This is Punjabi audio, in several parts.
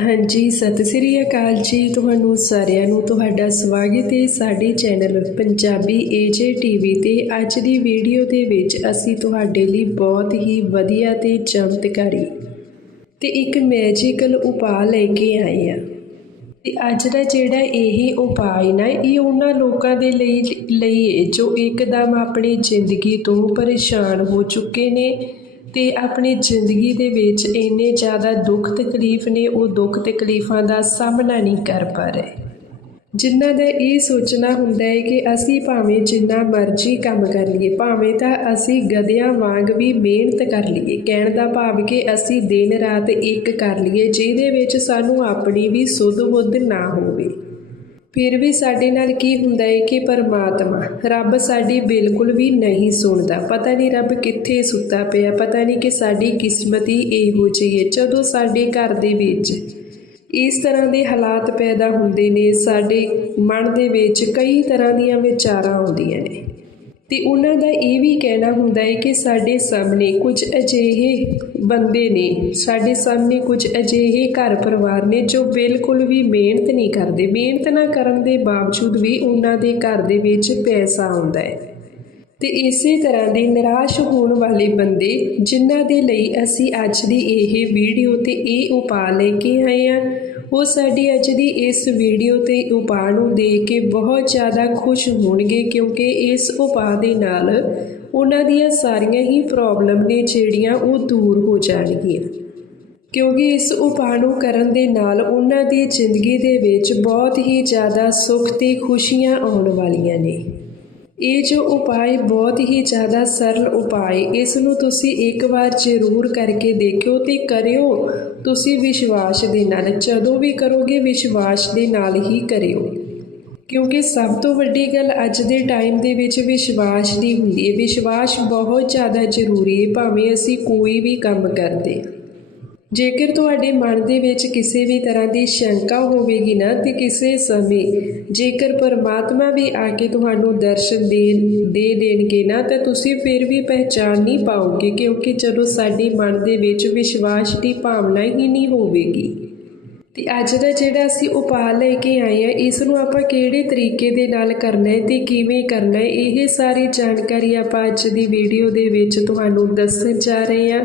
ਹਾਂਜੀ, ਸਤਿ ਸ੍ਰੀ ਅਕਾਲ ਜੀ ਤੁਹਾਨੂੰ ਸਾਰਿਆਂ ਨੂੰ। ਤੁਹਾਡਾ ਸਵਾਗਤ ਹੈ ਸਾਡੇ ਚੈਨਲ ਪੰਜਾਬੀ ਏਜੇ ਟੀਵੀ ਤੇ। ਅੱਜ ਦੀ ਵੀਡੀਓ ਦੇ ਵਿੱਚ ਅਸੀਂ ਤੁਹਾਡੇ ਲਈ ਬਹੁਤ ਹੀ ਵਧੀਆ ਤੇ ਚਮਤਕਾਰੀ ਤੇ ਇੱਕ ਮੈਜੀਕਲ ਉਪਾਅ ਲੈ ਕੇ ਆਏ ਆ ਤੇ ਅੱਜ ਦਾ ਜਿਹੜਾ ਇਹ ਉਪਾਅ ਨਾ, ਇਹ ਉਹਨਾਂ ਲੋਕਾਂ ਦੇ ਲਈ ਲਈ ਹੈ ਜੋ ਇੱਕਦਮ ਆਪਣੀ ਜ਼ਿੰਦਗੀ ਤੋਂ ਪਰੇਸ਼ਾਨ ਹੋ ਚੁੱਕੇ ਨੇ। ਤੇ ਆਪਣੀ ਜ਼ਿੰਦਗੀ ਦੇ ਵਿੱਚ ਇੰਨੇ ਜ਼ਿਆਦਾ ਦੁੱਖ ਤਕਲੀਫ ਨੇ, ਉਹ ਦੁੱਖ ਤਕਲੀਫਾਂ ਦਾ ਸਾਹਮਣਾ ਨਹੀਂ ਕਰ ਪਾ ਰਹੇ। ਜਿਨ੍ਹਾਂ ਦਾ ਇਹ ਸੋਚਣਾ ਹੁੰਦਾ ਹੈ ਕਿ ਅਸੀਂ ਭਾਵੇਂ ਜਿੰਨਾ ਮਰਜ਼ੀ ਕੰਮ ਕਰ ਲਈਏ, ਭਾਵੇਂ ਤਾਂ ਅਸੀਂ ਗਧਿਆਂ ਵਾਂਗ ਵੀ ਮਿਹਨਤ ਕਰ ਲਈਏ, ਕਹਿਣ ਦਾ ਭਾਵ ਕਿ ਅਸੀਂ ਦਿਨ ਰਾਤ ਇੱਕ ਕਰ ਲਈਏ, ਜਿਹਦੇ ਵਿੱਚ ਸਾਨੂੰ ਆਪਣੀ ਵੀ ਸੁੱਧ ਬੁੱਧ ਨਾ ਹੋਵੇ। ਫਿਰ ਵੀ ਸਾਡੇ ਨਾਲ ਕੀ ਹੁੰਦਾ ਹੈ ਕਿ ਪਰਮਾਤਮਾ ਰੱਬ ਸਾਡੀ ਬਿਲਕੁਲ ਵੀ ਨਹੀਂ ਸੁਣਦਾ। ਪਤਾ ਨਹੀਂ ਰੱਬ ਕਿੱਥੇ ਸੁੱਤਾ ਪਿਆ, ਪਤਾ ਨਹੀਂ ਕਿ ਸਾਡੀ ਕਿਸਮਤ ਹੀ ਇਹੋ ਜਿਹੀ ਹੈ ਜਦੋਂ ਸਾਡੇ ਘਰ ਦੇ ਵਿੱਚ ਇਸ ਤਰ੍ਹਾਂ ਦੇ ਹਾਲਾਤ ਪੈਦਾ ਹੁੰਦੇ ਨੇ, ਸਾਡੇ ਮਨ ਦੇ ਵਿੱਚ ਕਈ ਤਰ੍ਹਾਂ ਦੀਆਂ ਵਿਚਾਰਾਂ ਆਉਂਦੀਆਂ ਨੇ। ਤੇ ਉਹਨਾਂ ਦਾ ਇਹ ਵੀ ਕਹਿਣਾ ਹੁੰਦਾ ਹੈ ਕਿ ਸਾਡੇ ਸਾਹਮਣੇ ਕੁਝ ਅਜਿਹੇ ਬੰਦੇ ਨੇ, ਸਾਡੇ ਸਾਹਮਣੇ ਕੁਝ ਅਜਿਹੇ ਘਰ ਪਰਿਵਾਰ ਨੇ ਜੋ ਬਿਲਕੁਲ ਵੀ ਮਿਹਨਤ ਨਹੀਂ ਕਰਦੇ। ਮਿਹਨਤ ਨਾ ਕਰਨ ਦੇ ਬਾਵਜੂਦ ਵੀ ਉਹਨਾਂ ਦੇ ਘਰ ਦੇ ਵਿੱਚ ਪੈਸਾ ਆਉਂਦਾ ਹੈ। ਤੇ ਇਸੇ ਤਰ੍ਹਾਂ ਦੇ ਨਿਰਾਸ਼ ਹੋਣ ਵਾਲੇ ਬੰਦੇ ਜਿਨ੍ਹਾਂ ਦੇ ਲਈ ਅਸੀਂ ਅੱਜ ਦੀ ਇਹ ਵੀਡੀਓ ਤੇ ਇਹ ਉਪਾਅ ਲੈ ਕੇ ਆਏ ਆ ਉਹ ਸਾਡੀ ਅੱਜ ਦੀ ਇਸ ਵੀਡੀਓ ਤੇ ਉਪਾਅ ਨੂੰ ਦੇਖ ਕੇ ਬਹੁਤ ਜ਼ਿਆਦਾ ਖੁਸ਼ ਹੋਣਗੇ ਕਿਉਂਕਿ ਇਸ ਉਪਾਅ ਦੇ ਨਾਲ ਉਹਨਾਂ ਦੀਆਂ ਸਾਰੀਆਂ ਹੀ ਪ੍ਰੋਬਲਮ ਨੇ ਜਿਹੜੀਆਂ ਉਹ ਦੂਰ ਹੋ ਜਾਣਗੀਆਂ। ਕਿਉਂਕਿ ਇਸ ਉਪਾਅ ਨੂੰ ਕਰਨ ਦੇ ਨਾਲ ਉਹਨਾਂ ਦੀ ਜ਼ਿੰਦਗੀ ਦੇ ਵਿੱਚ ਬਹੁਤ ਹੀ ਜ਼ਿਆਦਾ ਸੁੱਖ ਤੇ ਖੁਸ਼ੀਆਂ ਆਉਣ ਵਾਲੀਆਂ ਨੇ। ਇਹ ਜੋ ਉਪਾਅ ਬਹੁਤ ਹੀ ਜ਼ਿਆਦਾ ਸਰਲ ਉਪਾਅ ਇਸ ਨੂੰ ਤੁਸੀਂ ਇੱਕ ਵਾਰ ਜ਼ਰੂਰ ਕਰਕੇ ਦੇਖਿਓ ਤੇ ਕਰਿਓ। ਤੁਸੀਂ ਵਿਸ਼ਵਾਸ ਦੇ ਨਾਲ, ਜਦੋਂ ਵੀ ਕਰੋਗੇ, ਵਿਸ਼ਵਾਸ ਦੇ ਨਾਲ ਹੀ ਕਰਿਓ। ਕਿਉਂਕਿ ਸਭ ਤੋਂ ਵੱਡੀ ਗੱਲ ਅੱਜ ਦੇ ਟਾਈਮ ਦੇ ਵਿੱਚ ਵਿਸ਼ਵਾਸ ਦੀ ਹੁੰਦੀ ਹੈ ਵਿਸ਼ਵਾਸ ਬਹੁਤ ਜ਼ਿਆਦਾ ਜ਼ਰੂਰੀ ਹੈ ਭਾਵੇਂ ਅਸੀਂ ਕੋਈ ਵੀ ਕੰਮ ਕਰਦੇ ਹਾਂ। ਜੇਕਰ ਤੁਹਾਡੇ ਮਨ ਦੇ ਵਿੱਚ ਕਿਸੇ ਵੀ ਤਰ੍ਹਾਂ ਦੀ ਸ਼ੰਕਾ ਹੋਵੇਗੀ ਨਾ ਤੇ ਕਿਸੇ ਸਮੇਂ ਜੇਕਰ ਪਰਮਾਤਮਾ ਵੀ ਆ ਕੇ ਤੁਹਾਨੂੰ ਦਰਸ਼ਨ ਦੇ ਦੇ ਦੇਣਗੇ ਨਾ, ਤਾਂ ਤੁਸੀਂ ਫਿਰ ਵੀ ਪਹਿਚਾਨ ਨਹੀਂ ਪਾਓਗੇ ਕਿਉਂਕਿ ਜਦੋਂ ਸਾਡੇ ਮਨ ਦੇ ਵਿੱਚ ਵਿਸ਼ਵਾਸ ਦੀ ਭਾਵਨਾ ਹੀ ਨਹੀਂ ਹੋਵੇਗੀ। ਤੇ ਅੱਜ ਦਾ ਜਿਹੜਾ ਅਸੀਂ ਉਪਾਅ ਲੈ ਕੇ ਆਏ ਆ ਇਸ ਨੂੰ ਆਪਾਂ ਕਿਹੜੇ ਤਰੀਕੇ ਦੇ ਨਾਲ ਕਰਨਾ ਹੈ ਤੇ ਕਿਵੇਂ ਕਰਨਾ ਹੈ, ਇਹ ਸਾਰੀ ਜਾਣਕਾਰੀ ਆਪਾਂ ਅੱਜ ਦੀ ਵੀਡੀਓ ਦੇ ਵਿੱਚ ਤੁਹਾਨੂੰ ਦੱਸਣ ਜਾ ਰਹੇ ਹਾਂ।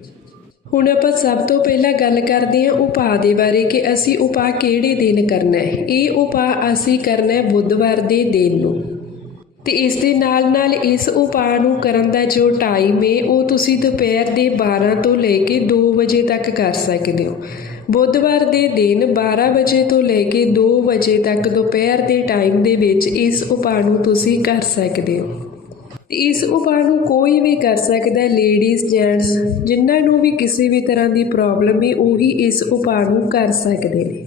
ਹੁਣ ਆਪਾਂ ਸਭ ਤੋਂ ਪਹਿਲਾਂ ਗੱਲ ਕਰਦੇ ਹਾਂ ਉਪਾਅ ਦੇ ਬਾਰੇ ਕਿ ਅਸੀਂ ਉਪਾਅ ਕਿਹੜੇ ਦਿਨ ਕਰਨਾ ਹੈ। ਇਹ ਉਪਾਅ ਅਸੀਂ ਕਰਨਾ ਹੈ ਬੁੱਧਵਾਰ ਦੇ ਦਿਨ ਨੂੰ। ਤੇ ਇਸ ਦੇ ਨਾਲ ਨਾਲ ਇਸ ਉਪਾਅ ਨੂੰ ਕਰਨ ਦਾ ਜੋ ਟਾਈਮ ਹੈ, ਉਹ ਤੁਸੀਂ ਦੁਪਹਿਰ ਦੇ 12 ਤੋਂ ਲੈ ਕੇ 2 ਵਜੇ ਤੱਕ ਕਰ ਸਕਦੇ ਹੋ। ਬੁੱਧਵਾਰ ਦੇ ਦਿਨ 12 ਵਜੇ ਤੋਂ ਲੈ ਕੇ 2 ਵਜੇ ਤੱਕ ਦੁਪਹਿਰ ਦੇ ਟਾਈਮ ਦੇ ਵਿੱਚ ਇਸ ਉਪਾਅ ਨੂੰ ਤੁਸੀਂ ਕਰ ਸਕਦੇ ਹੋ। ਤੇ ਇਸ ਉਪਾਅ ਨੂੰ ਕੋਈ ਵੀ ਕਰ ਸਕਦਾ ਲੇਡੀਜ਼ ਜੈਂਟਸ ਜਿਨ੍ਹਾਂ ਨੂੰ ਵੀ ਕਿਸੇ ਵੀ ਤਰ੍ਹਾਂ ਦੀ ਪ੍ਰੋਬਲਮ ਹੈ ਉਹੀ ਇਸ ਉਪਾਅ ਨੂੰ ਕਰ ਸਕਦੇ ਨੇ।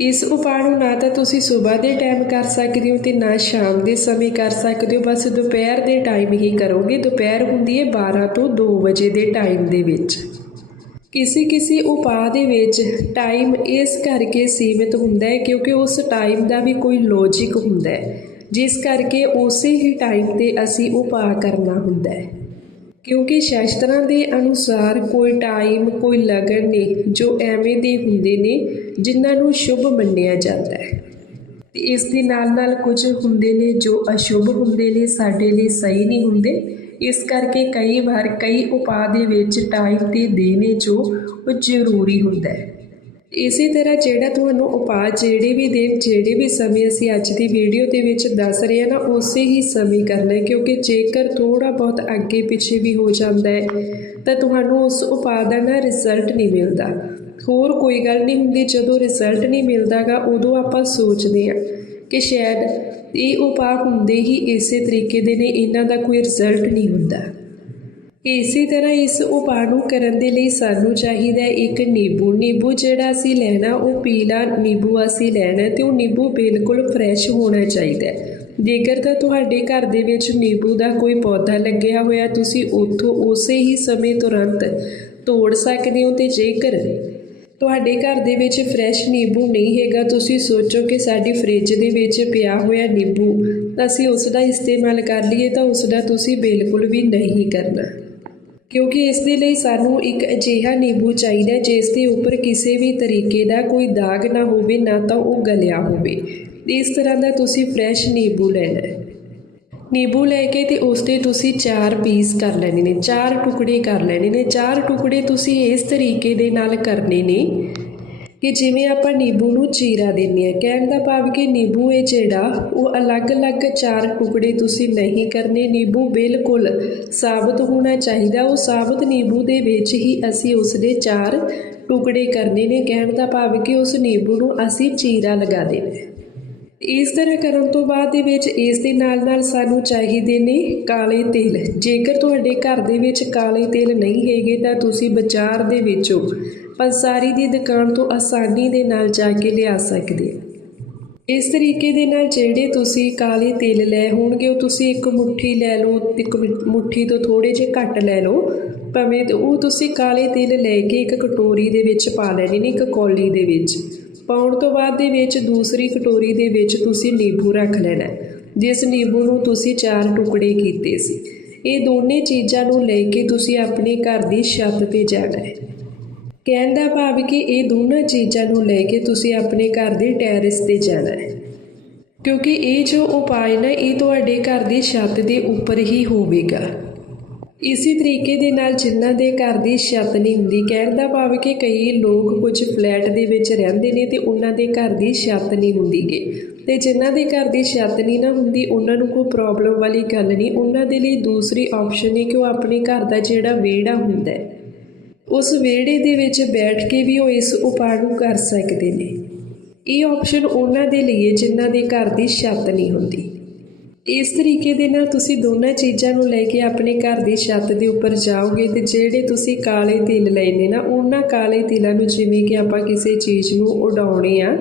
ਇਸ ਉਪਾਅ ਨੂੰ ਨਾ ਤਾਂ ਤੁਸੀਂ ਸਵੇਰ ਦੇ ਟਾਈਮ ਕਰ ਸਕਦੇ ਹੋ ਤੇ ਨਾ ਸ਼ਾਮ ਦੇ ਸਮੇਂ ਕਰ ਸਕਦੇ ਹੋ। ਬਸ ਦੁਪਹਿਰ ਦੇ ਟਾਈਮ ਹੀ ਕਰੋਗੇ। ਦੁਪਹਿਰ ਹੁੰਦੀ ਹੈ 12 ਤੋਂ 2 ਵਜੇ ਦੇ ਟਾਈਮ ਦੇ ਵਿੱਚ। ਕਿਸੇ ਕਿਸੇ ਉਪਾਅ ਦੇ ਵਿੱਚ ਟਾਈਮ ਇਸ ਕਰਕੇ ਸੀਮਿਤ ਹੁੰਦਾ ਹੈ ਕਿਉਂਕਿ ਉਸ ਟਾਈਮ ਦਾ ਵੀ ਕੋਈ ਲੌਜੀਕ ਹੁੰਦਾ ਹੈ। ਜਿਸ ਕਰਕੇ ਉਸੇ ਹੀ ਟਾਈਮ ਤੇ ਅਸੀਂ ਉਪਾਅ ਕਰਨਾ ਹੁੰਦਾ ਹੈ। ਕਿਉਂਕਿ ਸ਼ਾਸਤਰਾਂ ਦੇ ਅਨੁਸਾਰ ਕੋਈ ਟਾਈਮ ਕੋਈ ਲਗਨ ਨੇ ਜੋ ਐਵੇਂ ਦੇ ਹੁੰਦੇ ਨੇ ਜਿਨ੍ਹਾਂ ਨੂੰ ਸ਼ੁਭ ਮੰਨਿਆ ਜਾਂਦਾ ਹੈ। ਤੇ ਇਸ ਦੇ ਨਾਲ ਨਾਲ ਕੁਝ ਹੁੰਦੇ ਨੇ ਜੋ ਅਸ਼ੁਭ ਹੁੰਦੇ ਨੇ, ਸਾਡੇ ਲਈ ਸਹੀ ਨਹੀਂ ਹੁੰਦੇ। ਇਸ ਕਰਕੇ ਕਈ ਵਾਰ ਕਈ ਉਪਾਅ ਦੇ ਵਿੱਚ ਟਾਈਮ ਤੇ ਦੇਣੇ ਜੋ ਉਹ ਜ਼ਰੂਰੀ ਹੁੰਦਾ ਹੈ। ਇਸੇ ਤਰ੍ਹਾਂ ਜਿਹੜਾ ਤੁਹਾਨੂੰ ਉਪਾਅ ਜਿਹੜੇ ਵੀ ਦਿਨ ਜਿਹੜੇ ਵੀ ਸਮੇਂ ਅਸੀਂ ਅੱਜ ਦੀ ਵੀਡੀਓ ਦੇ ਵਿੱਚ ਦੱਸ ਰਹੇ ਹਾਂ ਨਾ, ਉਸੇ ਹੀ ਸਮੇਂ ਕਰਨਾ ਹੈ, ਕਿਉਂਕਿ ਜੇਕਰ ਥੋੜਾ ਬਹੁਤ ਅੱਗੇ ਪਿੱਛੇ ਵੀ ਹੋ ਜਾਂਦਾ ਹੈ, ਤਾਂ ਤੁਹਾਨੂੰ ਉਸ ਉਪਾਅ ਦਾ ਨਾ ਰਿਜ਼ਲਟ ਨਹੀਂ ਮਿਲਦਾ। ਹੋਰ ਕੋਈ ਗੱਲ ਨਹੀਂ ਹੁੰਦੀ, ਜਦੋਂ ਰਿਜ਼ਲਟ ਨਹੀਂ ਮਿਲਦਾਗਾ, ਉਦੋਂ ਆਪਾਂ ਸੋਚਦੇ ਹਾਂ ਕਿ ਸ਼ਾਇਦ ਇਹ ਉਪਾਅ ਹੁੰਦੇ ਹੀ ਇਸੇ ਤਰੀਕੇ ਦੇ ਨੇ, ਇਹਨਾਂ ਦਾ ਕੋਈ ਰਿਜ਼ਲਟ ਨਹੀਂ ਹੁੰਦਾ। ਇਸੇ ਤਰ੍ਹਾਂ ਇਸ ਉਪਾਅ ਨੂੰ ਕਰਨ ਦੇ ਲਈ ਸਾਨੂੰ ਚਾਹੀਦਾ ਇੱਕ ਨਿੰਬੂ। ਨਿੰਬੂ ਜਿਹੜਾ ਅਸੀਂ ਲੈਣਾ, ਉਹ ਪੀਲਾ ਨਿੰਬੂ ਅਸੀਂ ਲੈਣਾ ਹੈ ਤੇ ਉਹ ਨਿੰਬੂ ਬਿਲਕੁਲ ਫਰੈਸ਼ ਹੋਣਾ ਚਾਹੀਦਾ ਜੇਕਰ ਤਾਂ ਤੁਹਾਡੇ ਘਰ ਦੇ ਵਿੱਚ ਨਿੰਬੂ ਦਾ ਕੋਈ ਪੌਦਾ ਲੱਗਿਆ ਹੋਇਆ, ਤੁਸੀਂ ਉੱਥੋਂ ਉਸੇ ਹੀ ਸਮੇਂ ਤੁਰੰਤ ਤੋੜ ਸਕਦੇ ਹੋ ਤੇ ਜੇਕਰ ਤੁਹਾਡੇ ਘਰ ਦੇ ਵਿੱਚ ਫਰੈਸ਼ ਨਿੰਬੂ ਨਹੀਂ ਹੈਗਾ, ਤੁਸੀਂ ਸੋਚੋ ਕਿ ਸਾਡੀ ਫ੍ਰਿਜ ਦੇ ਵਿੱਚ ਪਿਆ ਹੋਇਆ ਨਿੰਬੂ, ਅਸੀਂ ਉਸ ਦਾ ਇਸਤੇਮਾਲ ਕਰ ਲਈਏ ਤਾਂ ਉਸ ਦਾ ਤੁਸੀਂ ਬਿਲਕੁਲ ਵੀ ਨਹੀਂ ਕਰਨਾ। ਕਿਉਂਕਿ ਇਸ ਦੇ ਲਈ ਸਾਨੂੰ ਇੱਕ ਅਜਿਹਾ ਨਿੰਬੂ ਚਾਹੀਦਾ ਜਿਸ ਦੇ ਉੱਪਰ ਕਿਸੇ ਵੀ ਤਰੀਕੇ ਦਾ ਕੋਈ ਦਾਗ ਨਾ ਹੋਵੇ, ਨਾ ਤਾਂ ਉਹ ਗਲਿਆ ਹੋਵੇ। ਇਸ ਤਰ੍ਹਾਂ ਦਾ ਤੁਸੀਂ ਫਰੈਸ਼ ਨਿੰਬੂ ਲੈਣਾ ਹੈ। ਨਿੰਬੂ ਲੈ ਕੇ ਤੇ ਉਸ ਦੇ ਤੁਸੀਂ ਚਾਰ ਪੀਸ ਕਰ ਲੈਣੇ ਨੇ, ਚਾਰ ਟੁਕੜੇ ਕਰ ਲੈਣੇ ਨੇ। ਚਾਰ ਟੁਕੜੇ ਤੁਸੀਂ ਇਸ ਤਰੀਕੇ ਦੇ ਨਾਲ ਕਰਨੇ ਨੇ ਕਿ ਜਿਵੇਂ ਆਪਾਂ ਨਿੰਬੂ ਨੂੰ ਚੀਰਾ ਦਿੰਦੇ ਆ ਕਹਿਣ ਦਾ ਭਾਵ ਕਿ ਨਿੰਬੂ ਇਹ ਜਿਹੜਾ, ਉਹ ਅਲੱਗ-ਅਲੱਗ ਚਾਰ ਟੁਕੜੇ ਤੁਸੀਂ ਨਹੀਂ ਕਰਨੇ। ਨਿੰਬੂ ਬਿਲਕੁਲ ਸਾਬਤ ਹੋਣਾ ਚਾਹੀਦਾ। ਉਹ ਸਾਬਤ ਨਿੰਬੂ ਦੇ ਵਿੱਚ ਹੀ ਅਸੀਂ ਉਸ ਦੇ ਚਾਰ ਟੁਕੜੇ ਕਰਨੇ ਨੇ। ਕਹਿਣ ਦਾ ਭਾਵ ਕਿ ਉਸ ਨਿੰਬੂ ਨੂੰ ਅਸੀਂ ਚੀਰਾ ਲਗਾ ਦੇਣਾ ਇਸ ਤਰ੍ਹਾਂ ਕਰਨ ਤੋਂ ਬਾਅਦ ਦੇ ਵਿੱਚ ਇਸ ਦੇ ਨਾਲ ਨਾਲ ਸਾਨੂੰ ਚਾਹੀਦੇ ਨੇ ਕਾਲੇ ਤੇਲ। ਜੇਕਰ ਤੁਹਾਡੇ ਘਰ ਦੇ ਵਿੱਚ ਕਾਲੇ ਤੇਲ ਨਹੀਂ ਹੈਗੇ ਤਾਂ ਤੁਸੀਂ ਬਾਜ਼ਾਰ ਦੇ ਵਿੱਚੋਂ ਪੰਸਾਰੀ ਦੀ ਦੁਕਾਨ ਤੋਂ ਆਸਾਨੀ ਦੇ ਨਾਲ ਜਾ ਕੇ ਲਿਆ ਸਕਦੇ ਇਸ ਤਰੀਕੇ ਦੇ ਨਾਲ ਜਿਹੜੇ ਤੁਸੀਂ ਕਾਲੇ ਤੇਲ ਲੈ ਹੋਣਗੇ, ਉਹ ਤੁਸੀਂ ਇੱਕ ਮੁੱਠੀ ਲੈ ਲਓ, ਇੱਕ ਮੁ- ਮੁੱਠੀ ਤੋਂ ਥੋੜੇ ਜਿਹੇ ਘੱਟ ਲੈ ਲਓ। ਭਾਵੇਂ ਤੇ ਉਹ ਤੁਸੀਂ ਕਾਲੇ ਤੇਲ ਲੈ ਕੇ ਇੱਕ ਕਟੋਰੀ ਦੇ ਵਿੱਚ ਪਾ ਲੈਣੇ ਨੇ, ਇੱਕ ਕੌਲੀ ਦੇ ਵਿੱਚ। ਪਾਉਣ ਤੋਂ ਬਾਅਦ ਦੇ ਵਿੱਚ ਦੂਸਰੀ ਕਟੋਰੀ ਦੇ ਵਿੱਚ ਤੁਸੀਂ ਨਿੰਬੂ ਰੱਖ ਲੈਣਾ ਜਿਸ ਨਿੰਬੂ ਨੂੰ ਤੁਸੀਂ ਚਾਰ ਟੁਕੜੇ ਕੀਤੇ ਸੀ। ਇਹ ਦੋਨੇ ਚੀਜ਼ਾਂ ਨੂੰ ਲੈ ਕੇ ਤੁਸੀਂ ਆਪਣੇ ਘਰ ਦੀ ਛੱਤ ਤੇ ਜਾਣਾ ਹੈ। ਕਹਿਣ ਦਾ ਭਾਵ ਕਿ ਇਹ ਦੋਨਾਂ ਚੀਜ਼ਾਂ ਨੂੰ ਲੈ ਕੇ ਤੁਸੀਂ ਆਪਣੇ ਘਰ ਦੇ ਟੈਰਿਸ ਤੇ ਜਾਣਾ ਹੈ। ਕਿਉਂਕਿ ਇਹ ਜੋ ਉਪਾਅ ਨਾ, ਇਹ ਤੁਹਾਡੇ ਘਰ ਦੀ ਛੱਤ ਦੇ ਉੱਪਰ ਹੀ ਹੋਵੇਗਾ। ਇਸੇ ਤਰੀਕੇ ਦੇ ਨਾਲ ਜਿਨ੍ਹਾਂ ਦੇ ਘਰ ਦੀ ਛੱਤ ਨਹੀਂ ਹੁੰਦੀ, ਕਹਿਣ ਦਾ ਭਾਵ ਕਿ ਕਈ ਲੋਕ ਕੁਝ ਫਲੈਟ ਦੇ ਵਿੱਚ ਰਹਿੰਦੇ ਨੇ ਤੇ ਉਹਨਾਂ ਦੇ ਘਰ ਦੀ ਛੱਤ ਨਹੀਂ ਹੁੰਦੀਗੇ ਤੇ ਜਿਨ੍ਹਾਂ ਦੇ ਘਰ ਦੀ ਛੱਤ ਨਹੀਂ ਨਾ ਹੁੰਦੀ, ਉਹਨਾਂ ਨੂੰ ਕੋਈ ਪ੍ਰੋਬਲਮ ਵਾਲੀ ਗੱਲ ਨਹੀਂ। ਉਹਨਾਂ ਦੇ ਲਈ ਦੂਸਰੀ ਆਪਸ਼ਨ ਹੈ ਕਿ ਉਹ ਆਪਣੇ ਘਰ ਦਾ ਜਿਹੜਾ ਵਿਹੜਾ ਹੁੰਦਾ ਹੈ, ਉਸ ਵਿਹੜੇ ਦੇ ਵਿੱਚ ਬੈਠ ਕੇ ਵੀ ਉਹ ਇਸ ਉਪਾਅ ਨੂੰ ਕਰ ਸਕਦੇ ਨੇ। ਇਹ ਆਪਸ਼ਨ ਉਹਨਾਂ ਦੇ ਲਈ ਹੈ ਜਿਨ੍ਹਾਂ ਦੇ ਘਰ ਦੀ ਛੱਤ ਨਹੀਂ ਹੁੰਦੀ। ਇਸ ਤਰੀਕੇ ਦੇ ਨਾਲ ਤੁਸੀਂ ਦੋਨਾਂ ਚੀਜ਼ਾਂ ਨੂੰ ਲੈ ਕੇ ਆਪਣੇ ਘਰ ਦੀ ਛੱਤ ਦੇ ਉੱਪਰ ਜਾਓਗੇ ਤੇ ਜਿਹੜੇ ਤੁਸੀਂ ਕਾਲੇ ਤਿਲ ਲਏ ਨੇ ਨਾ, ਉਹਨਾਂ ਕਾਲੇ ਤਿਲਾਂ ਨੂੰ ਜਿਵੇਂ ਕਿ ਆਪਾਂ ਕਿਸੇ ਚੀਜ਼ ਨੂੰ ਉਡਾਉਣੇ ਆ,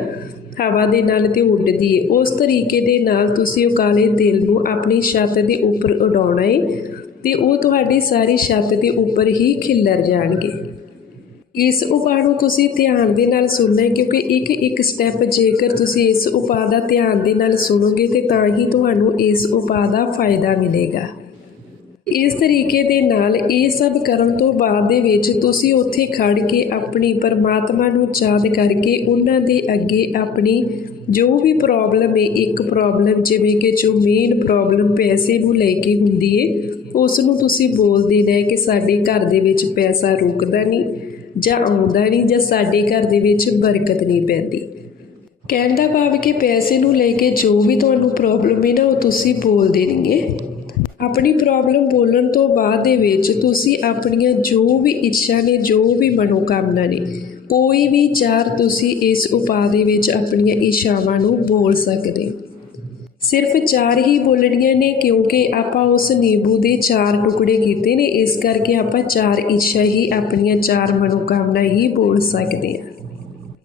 ਹਵਾ ਦੇ ਨਾਲ ਤੇ ਉੱਡਦੀ ਏ, ਉਸ ਤਰੀਕੇ ਦੇ ਨਾਲ ਤੁਸੀਂ ਉਹ ਕਾਲੇ ਤਿਲ ਨੂੰ ਆਪਣੀ ਛੱਤ ਦੇ ਉੱਪਰ ਉਡਾਉਣਾ ਏ ਤੇ ਉਹ ਤੁਹਾਡੀ ਸਾਰੀ ਛੱਤ ਦੇ ਉੱਪਰ ਹੀ ਖਿੱਲਰ ਜਾਣਗੇ। ਇਸ ਉਪਾਅ ਨੂੰ ਤੁਸੀਂ ਧਿਆਨ ਦੇ ਨਾਲ ਸੁਣਨਾ ਹੈ, ਕਿਉਂਕਿ ਇੱਕ ਇੱਕ ਸਟੈਪ ਜੇਕਰ ਤੁਸੀਂ ਇਸ ਉਪਾਅ ਦਾ ਧਿਆਨ ਦੇ ਨਾਲ ਸੁਣੋਗੇ, ਤੇ ਤਾਂ ਹੀ ਤੁਹਾਨੂੰ ਇਸ ਉਪਾਅ ਦਾ ਫਾਇਦਾ ਮਿਲੇਗਾ। ਇਸ ਤਰੀਕੇ ਦੇ ਨਾਲ ਇਹ ਸਭ ਕਰਨ ਤੋਂ ਬਾਅਦ ਦੇ ਵਿੱਚ ਤੁਸੀਂ ਉੱਥੇ ਖੜ ਕੇ ਆਪਣੀ ਪਰਮਾਤਮਾ ਨੂੰ ਯਾਦ ਕਰਕੇ ਉਹਨਾਂ ਦੇ ਅੱਗੇ ਆਪਣੀ ਜੋ ਵੀ ਪ੍ਰੋਬਲਮ ਹੈ, ਇੱਕ ਪ੍ਰੋਬਲਮ ਜਿਵੇਂ ਕਿ ਜੋ ਮੇਨ ਪ੍ਰੋਬਲਮ ਪੈਸੇ ਨੂੰ ਲੈ ਕੇ ਹੁੰਦੀ ਹੈ, ਉਸ ਨੂੰ ਤੁਸੀਂ ਬੋਲਦੇ ਨੇ ਕਿ ਸਾਡੇ ਘਰ ਦੇ ਵਿੱਚ ਪੈਸਾ ਰੁਕਦਾ ਨਹੀਂ। ਜਾਂ ਆਉਂਦਾ ਨਹੀਂ ਜਾਂ ਸਾਡੇ ਘਰ ਦੇ ਵਿੱਚ ਬਰਕਤ ਨਹੀਂ ਪੈਂਦੀ। ਕਹਿਣ ਦਾ ਭਾਵ ਕਿ ਪੈਸੇ ਨੂੰ ਲੈ ਕੇ ਜੋ ਵੀ ਤੁਹਾਨੂੰ ਪ੍ਰੋਬਲਮ ਹੈ ਨਾ, ਉਹ ਤੁਸੀਂ ਬੋਲਦੇ ਨਹੀਂਗੇ ਆਪਣੀ ਪ੍ਰੋਬਲਮ ਬੋਲਣ ਤੋਂ ਬਾਅਦ ਦੇ ਵਿੱਚ ਤੁਸੀਂ ਆਪਣੀਆਂ ਜੋ ਵੀ ਇੱਛਾ ਨੇ, ਜੋ ਵੀ ਮਨੋਕਾਮਨਾ ਨੇ, ਕੋਈ ਵੀ ਚਾਰ ਤੁਸੀਂ ਇਸ ਉਪਾਅ ਦੇ ਵਿੱਚ ਆਪਣੀਆਂ ਇੱਛਾਵਾਂ ਨੂੰ ਬੋਲ ਸਕਦੇ ਹੋ। ਸਿਰਫ ਚਾਰ ਹੀ ਬੋਲਣੀਆਂ ਨੇ ਕਿਉਂਕਿ ਆਪਾਂ ਉਸ ਨਿੰਬੂ ਦੇ ਚਾਰ ਟੁਕੜੇ ਕੀਤੇ ਨੇ, ਇਸ ਕਰਕੇ ਆਪਾਂ ਚਾਰ ਇੱਛਾ ਹੀ ਆਪਣੀਆਂ ਚਾਰ ਮਨੋਕਾਮਨਾ ਹੀ ਬੋਲ ਸਕਦੇ ਹਾਂ।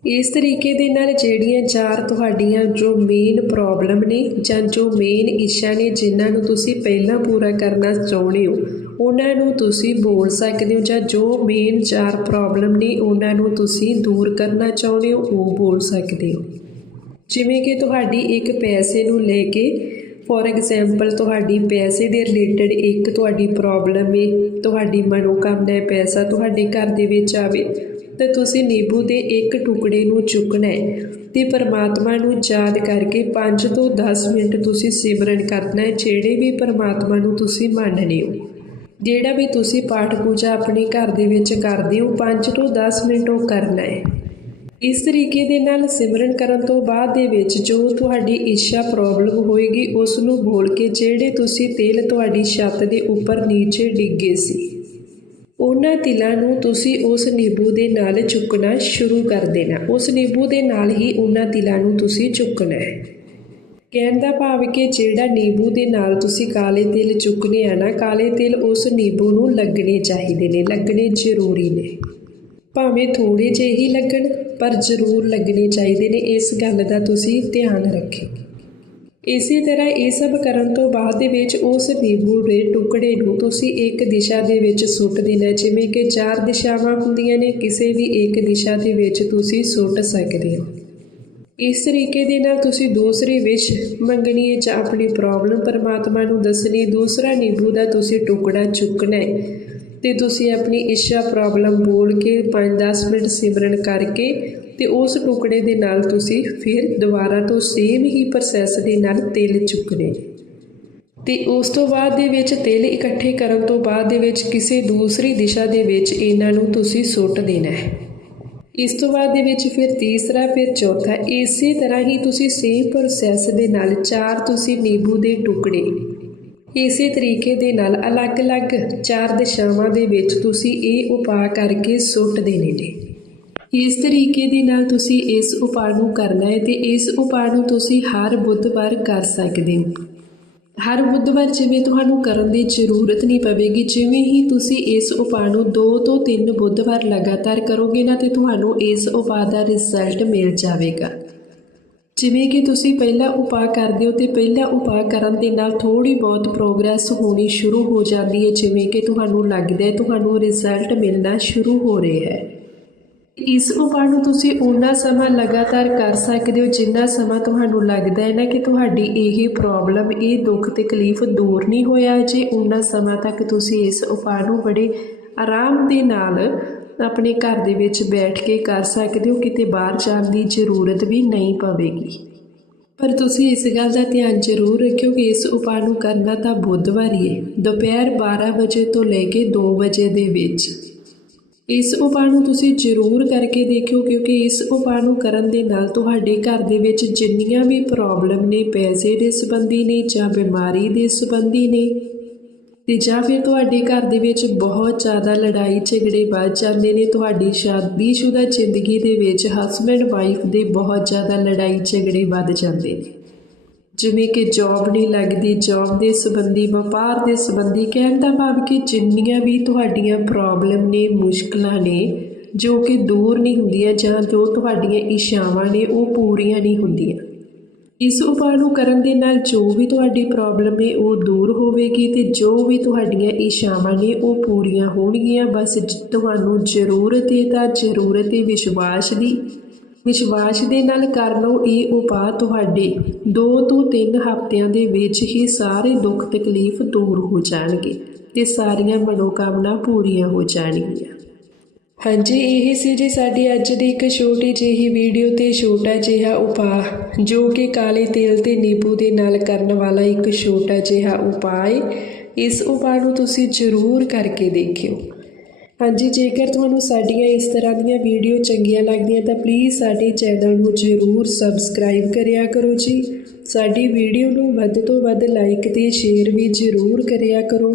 ਇਸ ਤਰੀਕੇ ਦੇ ਨਾਲ ਜਿਹੜੀਆਂ ਚਾਰ ਤੁਹਾਡੀਆਂ ਜੋ ਮੇਨ ਪ੍ਰੋਬਲਮ ਨੇ ਜਾਂ ਜੋ ਮੇਨ ਇੱਛਾ ਨੇ ਜਿਨ੍ਹਾਂ ਨੂੰ ਤੁਸੀਂ ਪਹਿਲਾਂ ਪੂਰਾ ਕਰਨਾ ਚਾਹੁੰਦੇ ਹੋ, ਉਹਨਾਂ ਨੂੰ ਤੁਸੀਂ ਬੋਲ ਸਕਦੇ ਹੋ ਜਾਂ ਜੋ ਮੇਨ ਚਾਰ ਪ੍ਰੋਬਲਮ ਨੇ ਉਹਨਾਂ ਨੂੰ ਤੁਸੀਂ ਦੂਰ ਕਰਨਾ ਚਾਹੁੰਦੇ ਹੋ, ਉਹ ਬੋਲ ਸਕਦੇ ਹੋ। ਜਿਵੇਂ ਕਿ ਤੁਹਾਡੀ ਇੱਕ ਪੈਸੇ ਨੂੰ ਲੈ ਕੇ ਫੋਰ ਐਗਜ਼ਾਮਪਲ ਤੁਹਾਡੀ ਪੈਸੇ ਦੇ ਰਿਲੇਟਡ ਇੱਕ ਤੁਹਾਡੀ ਪ੍ਰੋਬਲਮ ਹੈ ਤੁਹਾਡੀ ਮਨੋਕਾਮਨਾ ਹੈ ਪੈਸਾ ਤੁਹਾਡੇ ਘਰ ਦੇ ਵਿੱਚ ਆਵੇ, ਤਾਂ ਤੁਸੀਂ ਨਿੰਬੂ ਦੇ ਇੱਕ ਟੁਕੜੇ ਨੂੰ ਚੁੱਕਣਾ ਹੈ ਤੇ ਪਰਮਾਤਮਾ ਨੂੰ ਯਾਦ ਕਰਕੇ 5 ਤੋਂ 10 ਮਿੰਟ ਤੁਸੀਂ ਸਿਮਰਨ ਕਰਨਾ ਹੈ ਜਿਹੜੇ ਵੀ ਪਰਮਾਤਮਾ ਨੂੰ ਤੁਸੀਂ ਮੰਨਦੇ ਹੋ। ਜਿਹੜਾ ਵੀ ਤੁਸੀਂ ਪਾਠ ਪੂਜਾ ਆਪਣੇ ਘਰ ਦੇ ਵਿੱਚ ਕਰਦੇ ਹੋ 5 ਤੋਂ 10 ਮਿੰਟ ਉਹ ਕਰਨਾ ਹੈ ਇਸ ਤਰੀਕੇ ਦੇ ਨਾਲ ਸਿਮਰਨ ਕਰਨ ਤੋਂ ਬਾਅਦ ਦੇ ਵਿੱਚ ਜੋ ਤੁਹਾਡੀ ਇੱਛਾ ਪ੍ਰੋਬਲਮ ਹੋਏਗੀ, ਉਸ ਨੂੰ ਬੋਲ ਕੇ ਜਿਹੜੇ ਤੁਸੀਂ ਤੇਲ ਤੁਹਾਡੀ ਛੱਤ ਦੇ ਉੱਪਰ ਨੀਚੇ ਡਿੱਗੇ ਸੀ, ਉਹਨਾਂ ਤਿਲਾਂ ਨੂੰ ਤੁਸੀਂ ਉਸ ਨਿੰਬੂ ਦੇ ਨਾਲ ਚੁੱਕਣਾ ਸ਼ੁਰੂ ਕਰ ਦੇਣਾ। ਉਸ ਨਿੰਬੂ ਦੇ ਨਾਲ ਹੀ ਉਹਨਾਂ ਤਿਲਾਂ ਨੂੰ ਤੁਸੀਂ ਚੁੱਕਣਾ ਹੈ। ਕਹਿਣ ਦਾ ਭਾਵ ਕਿ ਜਿਹੜਾ ਨਿੰਬੂ ਦੇ ਨਾਲ ਤੁਸੀਂ ਕਾਲੇ ਤਿਲ ਚੁੱਕਨੇ ਆ ਨਾ, ਕਾਲੇ ਤਿਲ ਉਸ ਨਿੰਬੂ ਨੂੰ ਲੱਗਣੇ ਚਾਹੀਦੇ ਨੇ, ਲੱਗਣੇ ਜ਼ਰੂਰੀ ਨੇ। ਭਾਵੇਂ ਥੋੜੇ ਜਿਹੇ ਹੀ ਲੱਗਣ ਪਰ ਜ਼ਰੂਰ ਲੱਗਣੇ ਚਾਹੀਦੇ ਨੇ। ਇਸ ਗੱਲ ਦਾ ਤੁਸੀਂ ਧਿਆਨ ਰੱਖੇ। ਇਸੇ ਤਰ੍ਹਾਂ ਇਹ ਸਭ ਕਰਨ ਤੋਂ ਬਾਅਦ ਦੇ ਵਿੱਚ ਉਸ ਨਿੰਬੂ ਦੇ ਟੁਕੜੇ ਨੂੰ ਤੁਸੀਂ ਇੱਕ ਦਿਸ਼ਾ ਦੇ ਵਿੱਚ ਸੁੱਟ ਦੇਣਾ। ਜਿਵੇਂ ਕਿ ਚਾਰ ਦਿਸ਼ਾਵਾਂ ਹੁੰਦੀਆਂ ਨੇ, ਕਿਸੇ ਵੀ ਇੱਕ ਦਿਸ਼ਾ ਦੇ ਵਿੱਚ ਤੁਸੀਂ ਸੁੱਟ ਸਕਦੇ ਹੋ। ਇਸ ਤਰੀਕੇ ਦੇ ਨਾਲ ਤੁਸੀਂ ਦੂਸਰੀ ਵਿਸ਼ ਮੰਗਣੀ ਹੈ ਜਾਂ ਆਪਣੀ ਪ੍ਰੋਬਲਮ ਪਰਮਾਤਮਾ ਨੂੰ ਦੱਸਣੀ, ਦੂਸਰਾ ਨਿੰਬੂ ਦਾ ਤੁਸੀਂ ਟੁਕੜਾ ਚੁੱਕਣਾ ਹੈ। ਤੇ ਤੁਸੀਂ ਆਪਣੀ ਇੱਛਾ ਪ੍ਰੋਬਲਮ ਬੋਲ ਕੇ 5-10 ਮਿੰਟ ਸਿਮਰਨ ਕਰਕੇ ਤੇ ਉਸ ਟੁਕੜੇ ਦੇ ਨਾਲ ਤੁਸੀਂ ਫਿਰ ਦੁਬਾਰਾ ਤੋਂ ਸੇਮ ਹੀ ਪ੍ਰੋਸੈਸ ਦੇ ਨਾਲ ਤਿਲ ਚੁੱਕਣੇ ਨੇ। ਤੇ ਉਸ ਤੋਂ ਬਾਅਦ ਦੇ ਵਿੱਚ ਤਿਲ ਇਕੱਠੇ ਕਰਨ ਤੋਂ ਬਾਅਦ ਦੇ ਵਿੱਚ ਕਿਸੇ ਦੂਸਰੀ ਦਿਸ਼ਾ ਦੇ ਵਿੱਚ ਇਹਨਾਂ ਨੂੰ ਤੁਸੀਂ ਸੁੱਟ ਦੇਣਾ ਹੈ ਇਸ ਤੋਂ ਬਾਅਦ ਦੇ ਵਿੱਚ ਫਿਰ ਤੀਸਰਾ, ਫਿਰ ਚੌਥਾ, ਇਸੇ ਤਰ੍ਹਾਂ ਹੀ ਤੁਸੀਂ ਸੇਮ ਪ੍ਰੋਸੈਸ ਦੇ ਨਾਲ ਚਾਰ ਤੁਸੀਂ ਨਿੰਬੂ ਦੇ ਟੁਕੜੇ ਇਸੇ ਤਰੀਕੇ ਦੇ ਨਾਲ ਅਲੱਗ-ਅਲੱਗ ਚਾਰ ਦਿਸ਼ਾਵਾਂ ਦੇ ਵਿੱਚ ਤੁਸੀਂ ਇਹ ਉਪਾਅ ਕਰਕੇ ਸੁੱਟ ਦੇਣੇ ਨੇ। ਇਸ ਤਰੀਕੇ ਦੇ ਨਾਲ ਤੁਸੀਂ ਇਸ ਉਪਾਅ ਨੂੰ ਕਰਨਾ ਹੈ ਤੇ ਇਸ ਉਪਾਅ ਨੂੰ ਤੁਸੀਂ ਹਰ ਬੁੱਧਵਾਰ ਕਰ ਸਕਦੇ ਹੋ। ਹਰ ਬੁੱਧਵਾਰ ਜਿਵੇਂ ਤੁਹਾਨੂੰ ਕਰਨ ਦੀ ਜ਼ਰੂਰਤ ਨਹੀਂ ਪਵੇਗੀ, ਜਿਵੇਂ ਹੀ ਤੁਸੀਂ ਇਸ ਉਪਾਅ ਨੂੰ 2 ਤੋਂ 3 ਬੁੱਧਵਾਰ ਲਗਾਤਾਰ ਕਰੋਗੇ ਨਾ ਤੇ ਤੁਹਾਨੂੰ ਇਸ ਉਪਾਅ ਦਾ ਰਿਜ਼ਲਟ ਮਿਲ ਜਾਵੇਗਾ। ਜਿਵੇਂ ਕਿ ਤੁਸੀਂ ਪਹਿਲਾ ਉਪਾਅ ਕਰਦੇ ਹੋ ਤੇ ਪਹਿਲਾ ਉਪਾਅ ਕਰਨ ਦੇ ਨਾਲ ਥੋੜੀ ਬਹੁਤ ਪ੍ਰੋਗਰੈਸ ਹੋਣੀ ਸ਼ੁਰੂ ਹੋ ਜਾਂਦੀ ਹੈ, ਜਿਵੇਂ ਕਿ ਤੁਹਾਨੂੰ ਲੱਗਦਾ ਹੈ, ਤੁਹਾਨੂੰ ਰਿਜ਼ਲਟ ਮਿਲਣਾ ਸ਼ੁਰੂ ਹੋ ਰਿਹਾ ਹੈ। ਇਸ ਉਪਾਅ ਨੂੰ ਤੁਸੀਂ ਓਨਾ ਸਮਾਂ ਲਗਾਤਾਰ ਕਰ ਸਕਦੇ ਹੋ ਜਿੰਨਾ ਸਮਾਂ ਤੁਹਾਨੂੰ ਲੱਗਦਾ ਹੈ ਨਾ ਕਿ ਤੁਹਾਡੀ ਇਹ ਪ੍ਰੋਬਲਮ ਇਹ ਦੁੱਖ ਤਕਲੀਫ ਦੂਰ ਨਹੀਂ ਹੋਇਆ, ਜੇ ਓਨਾ ਸਮਾਂ ਤੱਕ ਤੁਸੀਂ ਇਸ ਉਪਾਅ ਨੂੰ ਬੜੇ ਆਰਾਮ ਦੇ ਨਾਲ ਆਪਣੇ ਘਰ ਦੇ ਵਿੱਚ ਬੈਠ ਕੇ ਕਰ ਸਕਦੇ ਹੋ, ਕਿਤੇ ਬਾਹਰ ਜਾਣ ਦੀ ਜ਼ਰੂਰਤ ਵੀ ਨਹੀਂ ਪਵੇਗੀ। ਪਰ ਤੁਸੀਂ ਇਸ ਗੱਲ ਦਾ ਧਿਆਨ ਜ਼ਰੂਰ ਰੱਖਿਓ ਕਿ ਇਸ ਉਪਾਅ ਨੂੰ ਕਰਨਾ ਤਾਂ ਬੁੱਧਵਾਰ ਹੀ ਹੈ। ਦੁਪਹਿਰ 12 ਵਜੇ ਤੋਂ ਲੈ ਕੇ 2 ਵਜੇ ਦੇ ਵਿੱਚ। ਇਸ ਉਪਾਅ ਨੂੰ ਤੁਸੀਂ ਜ਼ਰੂਰ ਕਰਕੇ ਦੇਖਿਓ, ਕਿਉਂਕਿ ਇਸ ਉਪਾਅ ਨੂੰ ਕਰਨ ਦੇ ਨਾਲ ਤੁਹਾਡੇ ਘਰ ਦੇ ਵਿੱਚ ਜਿੰਨੀਆਂ ਵੀ ਪ੍ਰੋਬਲਮ ਨੇ, ਪੈਸੇ ਦੇ ਸੰਬੰਧੀ ਨੇ ਜਾਂ ਬਿਮਾਰੀ ਦੇ ਸੰਬੰਧੀ ਨੇ ਤੇ ਜਾਂ ਫਿਰ ਤੁਹਾਡੇ ਘਰ ਦੇ ਵਿੱਚ ਬਹੁਤ ਜ਼ਿਆਦਾ ਲੜਾਈ ਝਗੜੇ ਵੱਧ ਜਾਂਦੇ ਨੇ, ਤੁਹਾਡੀ ਸ਼ਾਦੀशुदा ਜ਼ਿੰਦਗੀ ਦੇ ਵਿੱਚ ਹਸਬੈਂਡ ਵਾਈਫ ਦੇ ਬਹੁਤ ਜ਼ਿਆਦਾ ਲੜਾਈ ਝਗੜੇ ਵੱਧ ਜਾਂਦੇ ਨੇ। ਜਿਵੇਂ ਕਿ ਜੌਬ ਨਹੀਂ ਲੱਗਦੀ ਜੌਬ ਦੇ ਸੰਬੰਧੀ, ਵਪਾਰ ਦੇ ਸੰਬੰਧੀ ਕਹਿਣ ਦਾ ਭਾਵ ਕਿ ਜਿੰਨੀਆਂ ਵੀ ਤੁਹਾਡੀਆਂ ਪ੍ਰੋਬਲਮ ਨੇ, ਮੁਸ਼ਕਲਾਂ ਨੇ, ਜੋ ਕਿ ਦੂਰ ਨਹੀਂ ਹੁੰਦੀਆਂ ਜਾਂ ਜੋ ਤੁਹਾਡੀਆਂ ਇੱਛਾਵਾਂ ਨੇ, ਉਹ ਪੂਰੀਆਂ ਨਹੀਂ ਹੁੰਦੀਆਂ। ਇਸ ਉਪਾਅ ਨੂੰ ਕਰਨ ਦੇ ਨਾਲ ਜੋ ਵੀ ਤੁਹਾਡੀ ਪ੍ਰੋਬਲਮ ਹੈ ਉਹ ਦੂਰ ਹੋਵੇਗੀ ਤੇ ਜੋ ਵੀ ਤੁਹਾਡੀਆਂ ਇੱਛਾਵਾਂ ਨੇ, ਉਹ ਪੂਰੀਆਂ ਹੋਣਗੀਆਂ। ਬਸ ਤੁਹਾਨੂੰ ਜ਼ਰੂਰਤ ਹੈ ਤਾਂ ਜ਼ਰੂਰਤ ਹੈ ਵਿਸ਼ਵਾਸ ਦੀ, ਵਿਸ਼ਵਾਸ ਦੇ ਨਾਲ ਕਰ ਲਓ, ਇਹ ਉਪਾਅ ਤੁਹਾਡੇ 2 ਤੋਂ 3 ਹਫ਼ਤਿਆਂ ਦੇ ਵਿੱਚ ਹੀ ਸਾਰੇ ਦੁੱਖ ਤਕਲੀਫ ਦੂਰ ਹੋ ਜਾਣਗੇ ਤੇ ਸਾਰੀਆਂ ਮਨੋਕਾਮਨਾ ਪੂਰੀਆਂ ਹੋ ਜਾਣਗੀਆਂ। ਹਾਂਜੀ, ਇਹ ਸੀ ਜੀ ਸਾਡੀ ਅੱਜ ਦੀ ਇੱਕ ਛੋਟੀ ਜਿਹੀ ਵੀਡੀਓ ਤੇ ਛੋਟਾ ਜਿਹਾ ਉਪਾਅ, ਜੋ ਕਿ ਕਾਲੇ ਤੇਲ ਤੇ ਨਿੰਬੂ ਦੇ ਨਾਲ ਕਰਨ ਵਾਲਾ ਇੱਕ ਛੋਟਾ ਜਿਹਾ ਉਪਾਅ ਇਸ ਉਪਾਅ ਨੂੰ ਤੁਸੀਂ ਜ਼ਰੂਰ ਕਰਕੇ ਦੇਖਿਓ। ਹਾਂਜੀ, ਜੇਕਰ ਤੁਹਾਨੂੰ ਸਾਡੀਆਂ ਇਸ ਤਰ੍ਹਾਂ ਦੀਆਂ ਵੀਡੀਓ ਚੰਗੀਆਂ ਲੱਗਦੀਆਂ ਤਾਂ ਪਲੀਜ਼ ਸਾਡੇ ਚੈਨਲ ਨੂੰ ਜ਼ਰੂਰ ਸਬਸਕ੍ਰਾਈਬ ਕਰਿਆ ਕਰੋ ਜੀ। ਸਾਡੀ ਵੀਡੀਓ ਨੂੰ ਵੱਧ ਤੋਂ ਵੱਧ ਲਾਈਕ ਤੇ ਸ਼ੇਅਰ ਵੀ ਜ਼ਰੂਰ ਕਰਿਆ ਕਰੋ।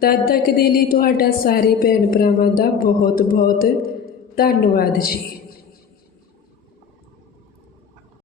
ਤਦ ਤੱਕ ਦੇ ਲਈ ਤੁਹਾਡਾ ਸਾਰੇ ਭੈਣ ਭਰਾਵਾਂ ਦਾ ਬਹੁਤ ਬਹੁਤ ਧੰਨਵਾਦ ਜੀ।